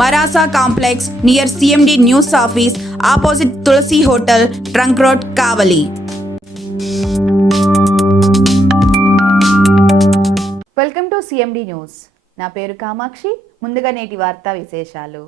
మరాసా complex near CMD news office opposite Tulasi hotel trunk road Kavali welcome to CMD news నా పేరు కామాక్షి. ముందుగా నేటి వార్తా విశేషాలు.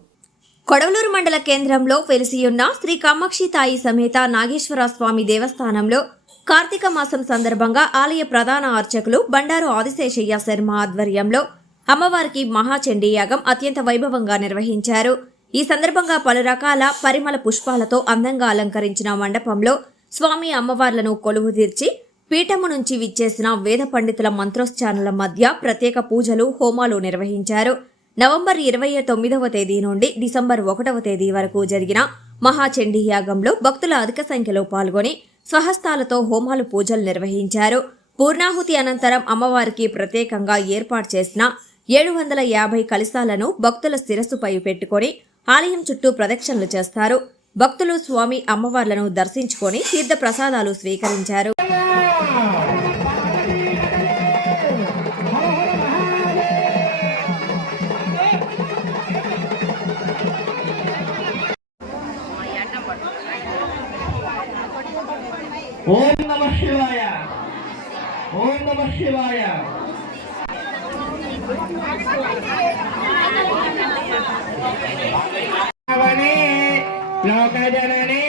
కొడవలూరు మండల కేంద్రంలో వెలిసియున్న శ్రీ కామాక్షి తాయి సమేత నాగేశ్వర స్వామి దేవస్థానంలో కార్తీక మాసం సందర్భంగా ఆలయ ప్రధాన అర్చకులు బండారు ఆదిశేషయ్య శర్మ ఆధ్వర్యంలో అమ్మవారికి మహాచండీ యాగం అత్యంత వైభవంగా నిర్వహించారు. ఈ సందర్భంగా పలు రకాల పరిమళ పుష్పాలతో అందంగా అలంకరించిన మండపంలో స్వామి అమ్మవార్లను కొలువు తీర్చి పీఠము నుంచి విచ్చేసిన వేద పండితుల మంత్రోచ్చారణల మధ్య ప్రత్యేక పూజలు హోమాలు నిర్వహించారు. నవంబర్ ఇరవై తొమ్మిదవ తేదీ నుండి డిసెంబర్ ఒకటవ తేదీ వరకు జరిగిన మహాచండీ యాగంలో భక్తుల అధిక సంఖ్యలో పాల్గొని స్వహస్తాలతో హోమాలు పూజలు నిర్వహించారు. పూర్ణాహుతి అనంతరం అమ్మవారికి ప్రత్యేకంగా ఏర్పాటు చేసిన ఏడు వందల యాభై కలశాలను భక్తుల శిరస్సుపై పెట్టుకొని ఆలయం చుట్టూ ప్రదక్షిణలు చేస్తారు. భక్తులు స్వామి అమ్మవార్లను దర్శించుకొని తీర్థ ప్రసాదాలు స్వీకరించారు. ఓం నమ శివాయ. ఓం నమ శివాయ. లోకజనని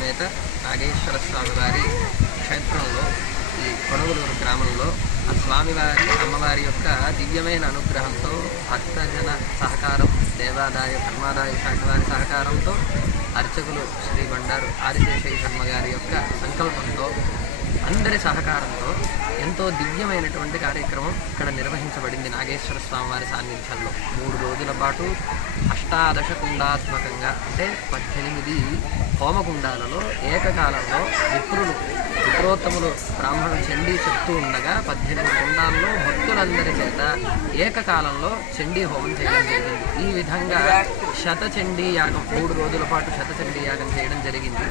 సమేత నాగేశ్వర స్వామి వారి క్షేత్రంలో ఈ కొడవలూరు గ్రామంలో ఆ స్వామివారి అమ్మవారి యొక్క దివ్యమైన అనుగ్రహంతో భక్తజన సహకారం దేవాదాయ ధర్మాదాయ శాఖ వారి సహకారంతో అర్చకులు శ్రీ బండారు ఆదిశేషయ్య శర్మ గారి యొక్క సంకల్పంతో అందరి సహకారంతో ఎంతో దివ్యమైనటువంటి కార్యక్రమం ఇక్కడ నిర్వహించబడింది నాగేశ్వర స్వామి వారి సాన్నిధ్యంలో. మూడు రోజుల పాటు అష్టాదశ కుండాత్మకంగా అంటే పద్దెనిమిది హోమకుండాలలో ఏకకాలంలో విప్రులు విప్రోత్తములు బ్రాహ్మణ చండీ చెప్తూ ఉండగా పద్దెనిమిది కుండాల్లో భక్తులందరి చేత ఏకకాలంలో చండీ హోమం చేయడం జరిగింది. ఈ విధంగా శతచండీ యాగం మూడు రోజుల పాటు శతచండీ యాగం చేయడం జరిగింది.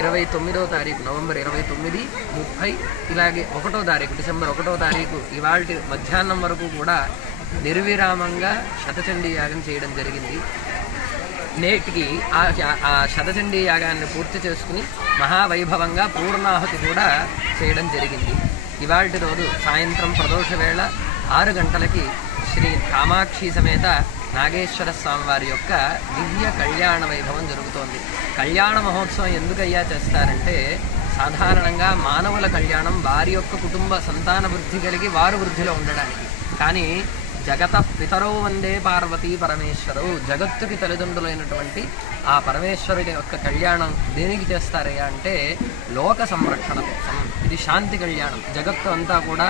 ఇరవై తొమ్మిదవ తారీఖు నవంబర్ ఇరవై తొమ్మిది ముప్పై ఇలాగే ఒకటో తారీఖు డిసెంబర్ ఒకటో తారీఖు ఇవాళ మధ్యాహ్నం వరకు కూడా నిర్విరామంగా శతచండీ యాగం చేయడం జరిగింది. నేటికి ఆ శతచండీ యాగాన్ని పూర్తి చేసుకుని మహావైభవంగా పూర్ణాహుతి కూడా చేయడం జరిగింది. ఇవాళ రోజు సాయంత్రం ప్రదోష వేళ ఆరు గంటలకి శ్రీ కామాక్షి సమేత నాగేశ్వర స్వామి వారి యొక్క దివ్య కళ్యాణ వైభవం జరుగుతోంది. కళ్యాణ మహోత్సవం ఎందుకయ్యా చేస్తారంటే సాధారణంగా మానవుల కళ్యాణం వారి యొక్క కుటుంబ సంతాన వృద్ధి కలిగి వారు వృద్ధిలో ఉండడానికి. కానీ జగత పితరో వందే పార్వతీ పరమేశ్వరు జగత్తుకి తల్లిదండ్రులైనటువంటి ఆ పరమేశ్వరుడి యొక్క కళ్యాణం దేనికి చేస్తారయ్యా అంటే లోక సంరక్షణ కోసం. ఇది శాంతి కళ్యాణం. జగత్తు అంతా కూడా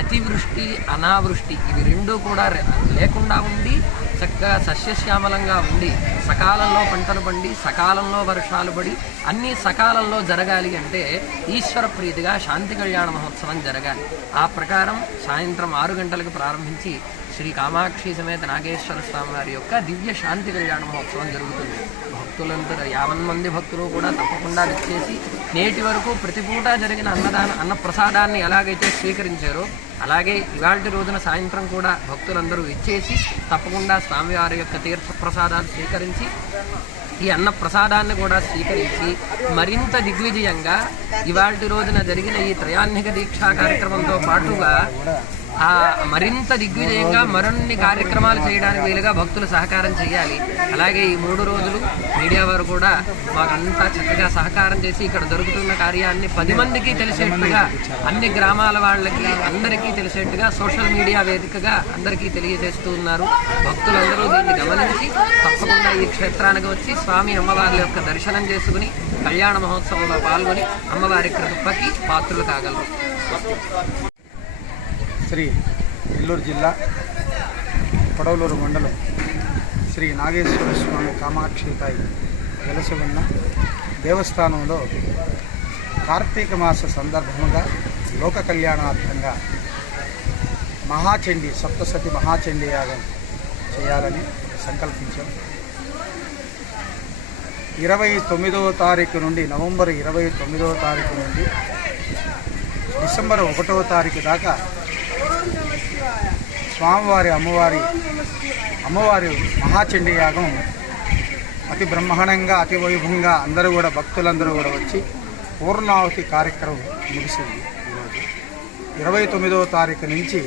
అతివృష్టి అనావృష్టి ఇవి రెండూ కూడా లేకుండా ఉండి చక్కగా సస్యశ్యామలంగా ఉండి సకాలంలో పంటలు పండి సకాలంలో వర్షాలు పడి అన్నీ సకాలంలో జరగాలి అంటే ఈశ్వర ప్రీతిగా శాంతి కళ్యాణ మహోత్సవం జరగాలి. ఆ ప్రకారం సాయంత్రం ఆరు గంటలకు ప్రారంభించి శ్రీ కామాక్షి సమేత నాగేశ్వర స్వామి వారి యొక్క దివ్య శాంతి కళ్యాణ మహోత్సవం జరుగుతుంది. భక్తులందరూ యావన్ మంది భక్తులు కూడా తప్పకుండా విచ్చేసి నేటి వరకు ప్రతి పూట జరిగిన అన్నదాన అన్న ప్రసాదాన్ని ఎలాగైతే స్వీకరించారో అలాగే ఇవాళ రోజున సాయంత్రం కూడా భక్తులందరూ ఇచ్చేసి తప్పకుండా స్వామివారి యొక్క తీర్థ ప్రసాదాలు స్వీకరించి ఈ అన్న ప్రసాదాన్ని కూడా స్వీకరించి మరింత దిగ్విజయంగా ఇవాళ రోజున జరిగిన ఈ త్రయాన్నిక దీక్షా కార్యక్రమంతో పాటుగా ఆ మరింత దిగ్విజయంగా మరిన్ని కార్యక్రమాలు చేయడానికి వీలుగా భక్తులు సహకారం చేయాలి. అలాగే ఈ మూడు రోజులు మీడియా వారు కూడా మాకంతా చక్కగా సహకారం చేసి ఇక్కడ దొరుకుతున్న కార్యాన్ని పది మందికి తెలిసేట్టుగా అన్ని గ్రామాల వాళ్ళకి అందరికీ తెలిసేట్టుగా సోషల్ మీడియా వేదికగా అందరికీ తెలియజేస్తూ ఉన్నారు. భక్తులందరూ దీన్ని గమనించి తప్పకుండా ఈ క్షేత్రానికి వచ్చి స్వామి అమ్మవారి యొక్క దర్శనం చేసుకుని కళ్యాణ మహోత్సవంలో పాల్గొని అమ్మవారి కృపకి పాత్రలు కాగలరు. శ్రీ నెల్లూరు జిల్లా కొడవలూరు మండలం శ్రీ నాగేశ్వర స్వామి కామాక్షితాయి వెలసి ఉన్న దేవస్థానంలో కార్తీక మాస సందర్భంగా లోక కళ్యాణార్థంగా మహాచండి సప్తసతి మహాచండి యాగం చేయాలని సంకల్పించాం. ఇరవై తొమ్మిదవ తారీఖు నుండి నవంబర్ ఇరవై తొమ్మిదవ తారీఖు నుండి డిసెంబర్ ఒకటవ తారీఖు దాకా స్వామివారి అమ్మవారి అమ్మవారి మహాచండీ యాగం అతి బ్రహ్మాండంగా అతి వైభవంగా అందరూ కూడా భక్తులందరూ కూడా వచ్చి పూర్ణావతి కార్యక్రమం ముగిసింది ఈరోజు. ఇరవై తొమ్మిదవ తారీఖు నుంచి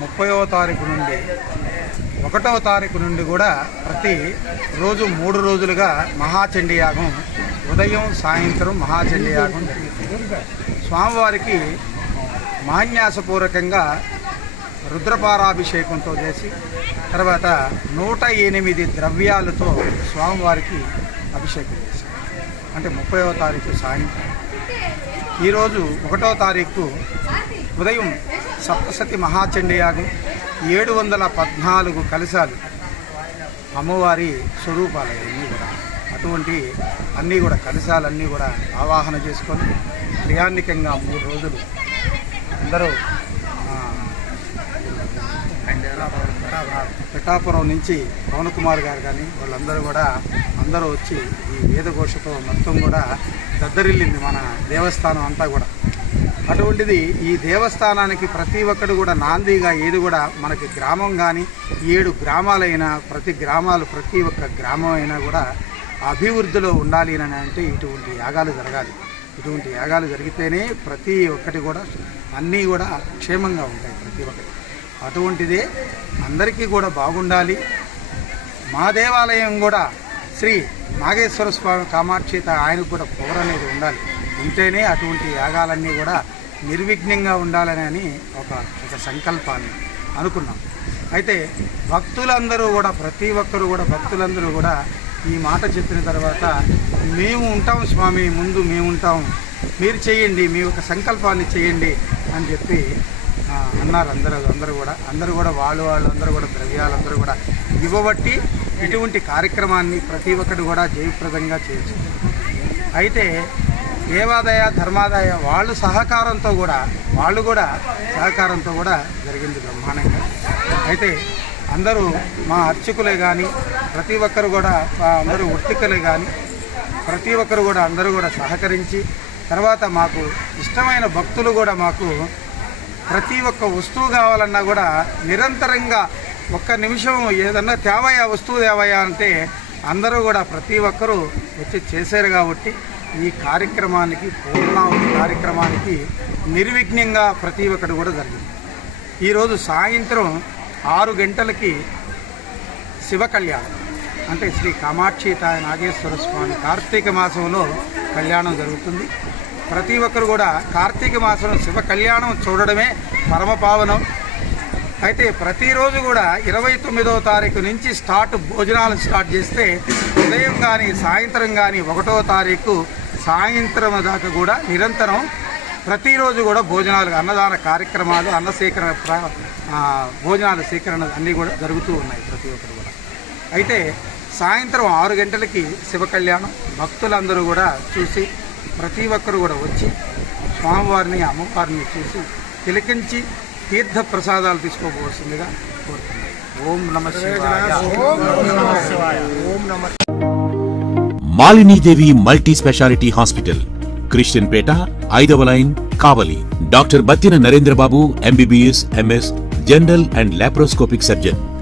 ముప్పైవ తారీఖు నుండి ఒకటవ తారీఖు నుండి కూడా ప్రతి రోజు మూడు రోజులుగా మహాచండీ యాగం ఉదయం సాయంత్రం మహాచండీ యాగం జరిగింది స్వామివారికి మాన్యాసపూర్వకంగా రుద్రపారాభిషేకంతో చేసి తర్వాత నూట ఎనిమిది ద్రవ్యాలతో స్వామివారికి అభిషేకం చేశారు. అంటే ముప్పైవ తారీఖు సాయంత్రం. ఈరోజు ఒకటో తారీఖు ఉదయం సప్తసతి మహాచండీయాగం ఏడు వందల పద్నాలుగు కలశాలు అమ్మవారి స్వరూపాలన్నీ కూడా. అటువంటి అన్నీ కూడా కలశాలన్నీ కూడా ఆవాహన చేసుకొని క్రియాన్నికంగా మూడు రోజులు అందరూ పిఠాపురం నుంచి పవన్ కుమార్ గారు కానీ వాళ్ళందరూ కూడా అందరూ వచ్చి ఈ వేదఘోషతో మొత్తం కూడా దద్దరిల్లింది మన దేవస్థానం అంతా కూడా. అటువంటిది ఈ దేవస్థానానికి ప్రతి ఒక్కడు కూడా నాందిగా ఏది కూడా మనకి గ్రామం కానీ ఏడు గ్రామాలైనా ప్రతి గ్రామాలు ప్రతి ఒక్క గ్రామం అయినా కూడా అభివృద్ధిలో ఉండాలి అని అంటే ఇటువంటి యాగాలు జరగాలి. ఇటువంటి యాగాలు జరిగితేనే ప్రతి ఒక్కటి కూడా అన్నీ కూడా క్షేమంగా ఉంటాయి ప్రతి ఒక్కటి. అటువంటిదే అందరికీ కూడా బాగుండాలి. మా దేవాలయం కూడా శ్రీ నాగేశ్వర స్వామి కామాక్షిత ఆయనకు కూడా పవర్ అనేది ఉండాలి. ఉంటేనే అటువంటి యాగాలన్నీ కూడా నిర్విఘ్నంగా ఉండాలని అని ఒక ఒక సంకల్పాన్ని అనుకున్నాం. అయితే భక్తులందరూ కూడా ప్రతి ఒక్కరు కూడా భక్తులందరూ కూడా ఈ మాట చెప్పిన తర్వాత మేము ఉంటాం స్వామి ముందు మేము ఉంటాం. మీరు చేయండి మీ యొక్క సంకల్పాన్ని చేయండి అని చెప్పి అన్నారు అందరూ అందరూ కూడా. అందరూ కూడా వాళ్ళు వాళ్ళందరూ కూడా ద్రవ్యాలందరూ కూడా. ఇవ్వబట్టి ఇటువంటి కార్యక్రమాన్ని ప్రతి ఒక్కరు కూడా జయప్రదంగా చేయొచ్చు. అయితే దేవాదాయ ధర్మాదాయ వాళ్ళు సహకారంతో కూడా వాళ్ళు కూడా సహకారంతో కూడా జరిగింది బ్రహ్మాండంగా. అయితే అందరూ మా అర్చకులే కానీ ప్రతి ఒక్కరు కూడా అందరూ ఒత్తికలే కానీ ప్రతి ఒక్కరు కూడా అందరూ కూడా సహకరించి తర్వాత మాకు ఇష్టమైన భక్తులు కూడా మాకు ప్రతి ఒక్క వస్తువు కావాలన్నా కూడా నిరంతరంగా ఒక్క నిమిషం ఏదన్నా తేవయా వస్తువు తేవయా అంటే అందరూ కూడా ప్రతి ఒక్కరూ వచ్చి చేశారు కాబట్టి ఈ కార్యక్రమానికి పూర్ణావతి కార్యక్రమానికి నిర్విఘ్నంగా ప్రతి ఒక్కటి కూడా జరిగింది. ఈరోజు సాయంత్రం ఆరు గంటలకి శివ కళ్యాణం అంటే శ్రీ కామాక్షి తాయ నాగేశ్వర స్వామి కార్తీక మాసంలో కళ్యాణం జరుగుతుంది. ప్రతి ఒక్కరు కూడా కార్తీక మాసంలో శివ కళ్యాణం చూడడమే పరమ పావనం. అయితే ప్రతిరోజు కూడా ఇరవై తొమ్మిదవ తారీఖు నుంచి స్టార్ట్ భోజనాలు స్టార్ట్ చేస్తే ఉదయం కానీ సాయంత్రం కానీ ఒకటో తారీఖు సాయంత్రం దాకా కూడా నిరంతరం ప్రతిరోజు కూడా భోజనాలు అన్నదాన కార్యక్రమాలు అన్న సేకరణ భోజనాల సేకరణ అన్నీ కూడా జరుగుతూ ఉన్నాయి ప్రతి ఒక్కరు కూడా. అయితే సాయంత్రం ఆరు గంటలకి శివ కళ్యాణం భక్తులందరూ కూడా చూసి ప్రతి ఒక్కరు కూడా వచ్చి స్వామివారిని అమ్మవారిని చూసి తిలకించి తీర్థ ప్రసాదాలు తీసుకోవలసిందిగా కోరుతున్నాను. ఓం నమ శివాయ. ఓం నమ శివాయ. ఓం నమ Malinidevi multi speciality hospital Christian పేట ఐదవ line Kavali. Doctor Battina Narendrababu MBBS MS general and laparoscopic surgeon.